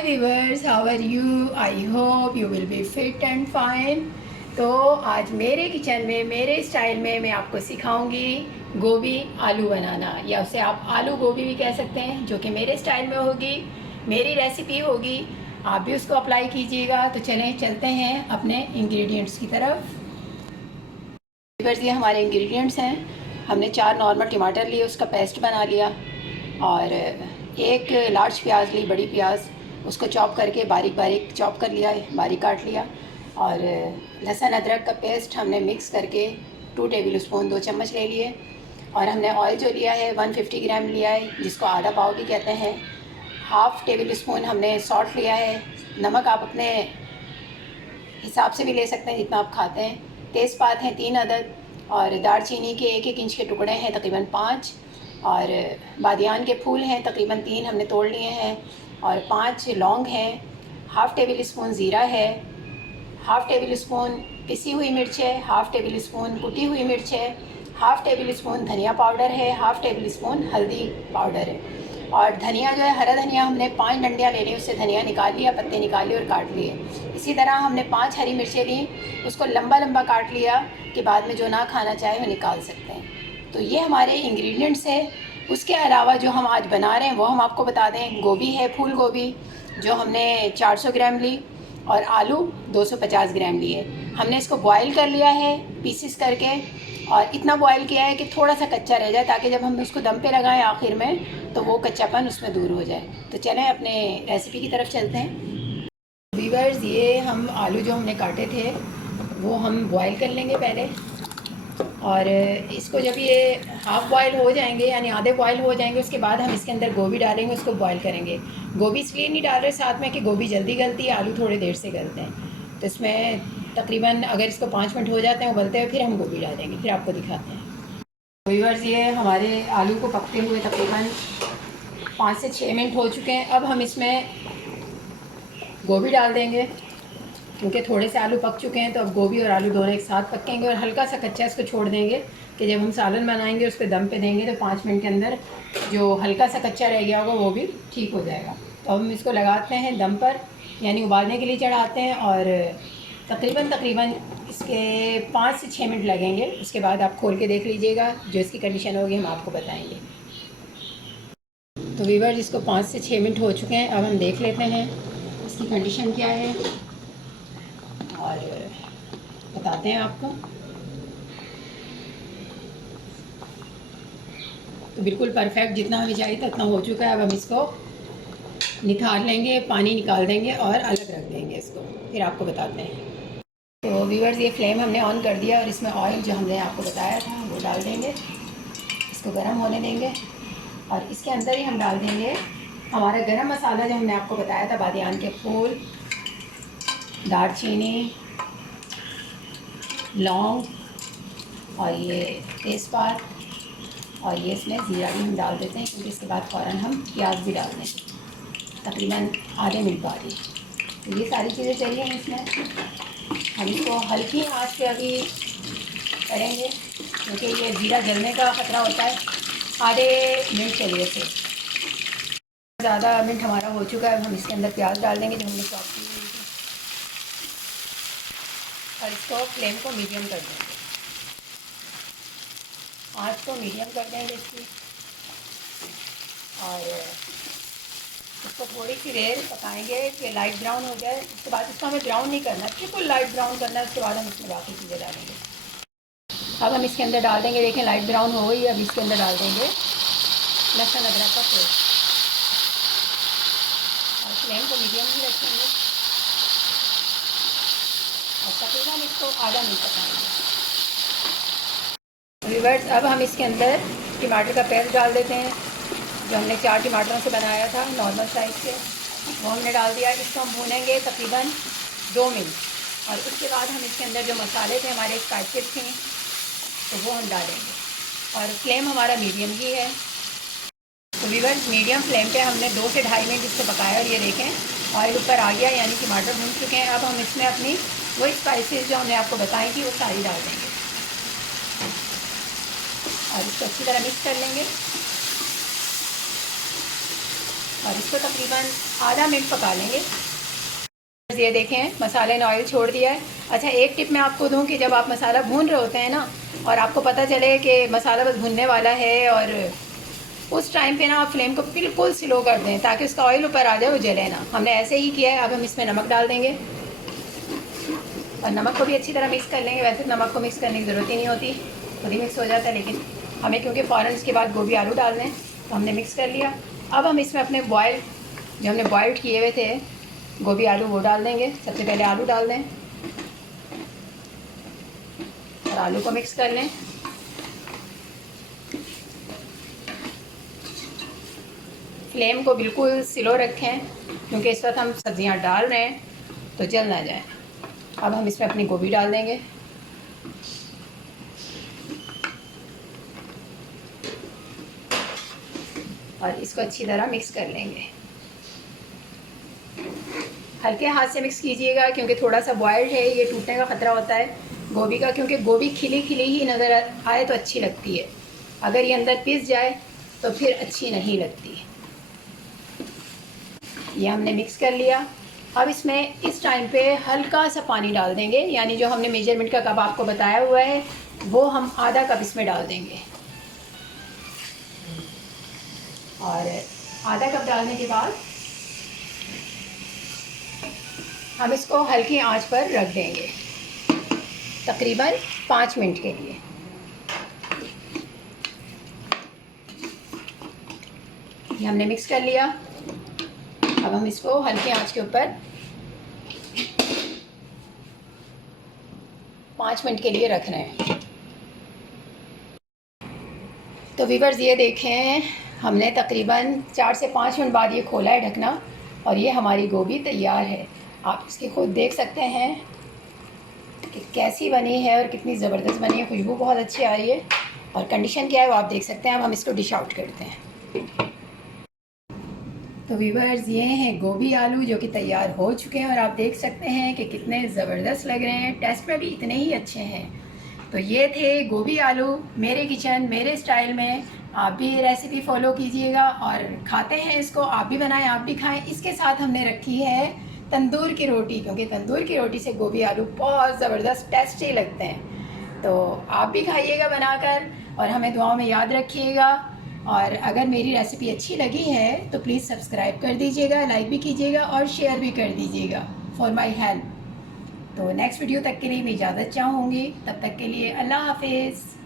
Hi viewers, how are you? I hope you will be fit and fine. तो आज मेरे kitchen में मेरे स्टाइल में मैं आपको सिखाऊंगी गोभी आलू बनाना, या उसे आप आलू गोभी भी कह सकते हैं, जो कि मेरे स्टाइल में होगी, मेरी रेसिपी होगी। आप भी उसको अप्लाई कीजिएगा। तो चलें चलते हैं अपने इंग्रेडिएंट्स की तरफ। वीवर्स, ये हमारे इंग्रेडिएंट्स हैं। हमने 4 नॉर्मल टमाटर लिए, उसका पेस्ट बना लिया, और एक लार्ज प्याज ली, बड़ी प्याज, उसको चॉप करके बारीक बारीक चॉप कर लिया, बारीक काट लिया। और लहसुन अदरक का पेस्ट हमने मिक्स करके 2 टेबल स्पून 2 चम्मच ले लिए। और हमने ऑयल जो लिया है 150 ग्राम लिया है, जिसको आधा पाव भी कहते हैं। हाफ़ टेबल स्पून हमने सॉल्ट लिया है। नमक आप अपने हिसाब से भी ले सकते हैं जितना आप खाते हैं। तेज़पात हैं 3 अदद, और दालचीनी के 1-1 इंच के टुकड़े हैं तकरीबन 5, और बादियान के फूल हैं तकरीबन 3 हमने तोड़ लिए हैं, और 5 लौंग हैं। हाफ़ टेबल स्पून ज़ीरा है, हाफ़ टेबल स्पून पिसी हुई मिर्च है, हाफ़ टेबल स्पून कुटी हुई मिर्च है, हाफ़ टेबल स्पून धनिया पाउडर है, हाफ़ टेबल स्पून हल्दी पाउडर है। और धनिया जो है, हरा धनिया हमने 5 डंडियाँ ले ली, उससे धनिया निकाल लिया, पत्ते निकाल लिए और काट लिए। इसी तरह हमने 5 हरी मिर्चें ली, उसको लंबा लंबा काट लिया कि बाद में जो ना खाना चाहे वो निकाल सकते हैं। तो ये हमारे इंग्रेडिएंट्स है। उसके अलावा जो हम आज बना रहे हैं वो हम आपको बता दें। गोभी है, फूल गोभी, जो हमने 400 ग्राम ली, और आलू 250 ग्राम लिए। हमने इसको बॉईल कर लिया है पीसेस करके, और इतना बॉईल किया है कि थोड़ा सा कच्चा रह जाए, ताकि जब हम उसको दम पे लगाएं आखिर में तो वो कच्चापन उसमें दूर हो जाए। तो चलें अपने रेसिपी की तरफ चलते हैं। वीवर्स, ये हम आलू जो हमने काटे थे वो हम बॉईल कर लेंगे पहले, और इसको जब ये हाफ़ बॉयल हो जाएंगे यानी आधे बॉयल हो जाएंगे, उसके बाद हम इसके अंदर गोभी डालेंगे, उसको बॉयल करेंगे। गोभी इसलिए नहीं डाल रहे साथ में कि गोभी जल्दी गलती है, आलू थोड़े देर से गलते हैं। तो इसमें तकरीबन अगर इसको 5 मिनट हो जाते हैं उबलते हुए, फिर हम गोभी डालेंगे, फिर आपको दिखाते हैं। व्यूअर्स, ये हमारे आलू को पकते हुए तकरीबन 5 से 6 मिनट हो चुके हैं। अब हम इसमें गोभी डाल देंगे, क्योंकि थोड़े से आलू पक चुके हैं। तो अब गोभी और आलू दोनों एक साथ पकेंगे, और हल्का सा कच्चा इसको छोड़ देंगे कि जब हम सालन बनाएंगे उस पर दम पे देंगे तो 5 मिनट के अंदर जो हल्का सा कच्चा रह गया होगा वो भी ठीक हो जाएगा। तो हम इसको लगाते हैं दम पर, यानी उबालने के लिए चढ़ाते हैं, और तकरीबन इसके 5 से 6 मिनट लगेंगे। उसके बाद आप खोल के देख लीजिएगा, जो इसकी कंडीशन होगी हम आपको बताएँगे। तो वीवर, इसको 5 से 6 मिनट हो चुके हैं। अब हम देख लेते हैं इसकी कंडीशन क्या है, और बताते हैं आपको। तो बिल्कुल परफेक्ट जितना हमें चाहिए था उतना हो चुका है। अब हम इसको निकाल लेंगे, पानी निकाल देंगे और अलग रख देंगे इसको, फिर आपको बताते हैं। तो व्यूअर्स, ये फ्लेम हमने ऑन कर दिया, और इसमें ऑयल जो हमने आपको बताया था वो डाल देंगे, इसको गर्म होने देंगे। और इसके अंदर ही हम डाल देंगे हमारा गरम मसाला, जो हमने आपको बताया था, बादियान के फूल, दालचीनी, लौंग, और ये तेज़पात, और ये इसमें ज़ीरा भी हम डाल देते हैं, क्योंकि इसके बाद फ़ौरन हम प्याज भी डाल देंगे तकरीबन आधे मिनट बाद ही। तो ये सारी चीज़ें चाहिए इसमें। हम इसको हल्की आंच पे अभी करेंगे, क्योंकि ये ज़ीरा जलने का ख़तरा होता है। आधे मिनट चलिए से ज़्यादा मिनट हमारा हो चुका है। अब हम इसके अंदर प्याज डाल देंगे जो हमने चॉप की हुई थी, और इसको फ्लेम को मीडियम कर देंगे, आँच को मीडियम कर देंगे इसकी। और इसको थोड़ी सी देर पकाएंगे कि लाइट ब्राउन हो जाए। उसके बाद इसको हमें ब्राउन नहीं करना, बिल्कुल लाइट ब्राउन करना है। उसके बाद हम इसमें बाकी चीज़ें डालेंगे। अब हम इसके अंदर डाल देंगे, देखें लाइट ब्राउन हो गई। अब इसके अंदर डाल देंगे लहसुन अदरक का पेस्ट, और फ्लेम को मीडियम ही रखेंगे, और तकरीबन इसको आधा मिनट पकाएंगे। व्यूअर्स, अब हम इसके अंदर टमाटर का पेस्ट डाल देते हैं, जो हमने 4 टमाटरों से बनाया था नॉर्मल साइज़ के, वो हमने डाल दिया। इसको हम भूनेंगे तकरीबन 2 मिनट, और उसके बाद हम इसके अंदर जो मसाले थे हमारे, स्पाइसेस थी, तो वो हम डालेंगे, और फ्लेम हमारा मीडियम ही है। तो व्यूअर्स, मीडियम फ्लेम पे हमने 2 से ढाई मिनट इसको पकाया, और ये देखें ऑयल ऊपर आ गया, यानी टमाटर भून चुके हैं। अब हम इसमें अपनी वही स्पाइसेस जो हमने आपको बताई थी वो सारी डाल देंगे, और इसको अच्छी तरह मिक्स कर लेंगे। और इसको तकरीबन आधा मिनट पका लेंगे। ये देखें मसाले ने ऑयल छोड़ दिया है। अच्छा, एक टिप मैं आपको दूं कि जब आप मसाला भून रहे होते हैं ना और आपको पता चले कि मसाला बस भुनने वाला है, और उस टाइम पे ना आप फ्लेम को बिल्कुल स्लो कर दें ताकि उसका ऑयल ऊपर आ जाए, वो जले ना। हमने ऐसे ही किया है। अब हम इसमें नमक डाल देंगे और नमक को भी अच्छी तरह मिक्स कर लेंगे। वैसे तो नमक को मिक्स करने की ज़रूरत ही नहीं होती, खुद ही मिक्स हो जाता है, लेकिन हमें क्योंकि फ़ौरन इसके बाद गोभी आलू डालने हैं तो हमने मिक्स कर लिया। अब हम इसमें अपने बॉयल जो हमने बॉइल्ड किए हुए थे गोभी आलू वो डाल देंगे। सबसे पहले आलू डाल दें और आलू को मिक्स कर लें। फ्लेम को बिल्कुल स्लो रखें क्योंकि इस वक्त हम सब्ज़ियाँ डाल रहे हैं तो जल ना जाए। अब हम इसमें अपनी गोभी डाल देंगे और इसको अच्छी तरह मिक्स कर लेंगे। हल्के हाथ से मिक्स कीजिएगा क्योंकि थोड़ा सा बॉयल्ड है, ये टूटने का ख़तरा होता है गोभी का, क्योंकि गोभी खिली खिली ही नज़र आए तो अच्छी लगती है, अगर ये अंदर पिस जाए तो फिर अच्छी नहीं लगती। ये हमने मिक्स कर लिया। अब इसमें इस टाइम पे हल्का सा पानी डाल देंगे, यानी जो हमने मेजरमेंट का कप आपको बताया हुआ है वो हम आधा कप इसमें डाल देंगे। और आधा कप डालने के बाद हम इसको हल्की आंच पर रख देंगे तकरीबन 5 मिनट के लिए। ये हमने मिक्स कर लिया। अब हम इसको हल्की आंच के ऊपर 5 मिनट के लिए रख रहे हैं। तो व्यूअर्स ये देखें, हमने तकरीबन 4 से 5 मिनट बाद ये खोला है ढकना और ये हमारी गोभी तैयार है। आप इसकी खुद देख सकते हैं कि कैसी बनी है और कितनी ज़बरदस्त बनी है। खुशबू बहुत अच्छी आ रही है और कंडीशन क्या है वो आप देख सकते हैं। अब हम इसको डिश आउट करते हैं। तो व्यूअर्स ये हैं गोभी आलू जो कि तैयार हो चुके हैं और आप देख सकते हैं कि कितने ज़बरदस्त लग रहे हैं, टेस्ट में भी इतने ही अच्छे हैं। तो ये थे गोभी आलू मेरे किचन मेरे स्टाइल में। आप भी ये रेसिपी फॉलो कीजिएगा और खाते हैं इसको, आप भी बनाएं, आप भी खाएं। इसके साथ हमने रखी है तंदूर की रोटी, क्योंकि तंदूर की रोटी से गोभी आलू बहुत ज़बरदस्त टेस्टी लगते हैं। तो आप भी खाइएगा बनाकर और हमें दुआओं में याद रखिएगा। और अगर मेरी रेसिपी अच्छी लगी है तो प्लीज़ सब्सक्राइब कर दीजिएगा, लाइक भी कीजिएगा और शेयर भी कर दीजिएगा फॉर माई हेल्प। तो नेक्स्ट वीडियो तक के लिए मैं इजाज़त चाहूँगी, तब तक के लिए अल्लाह हाफिज़।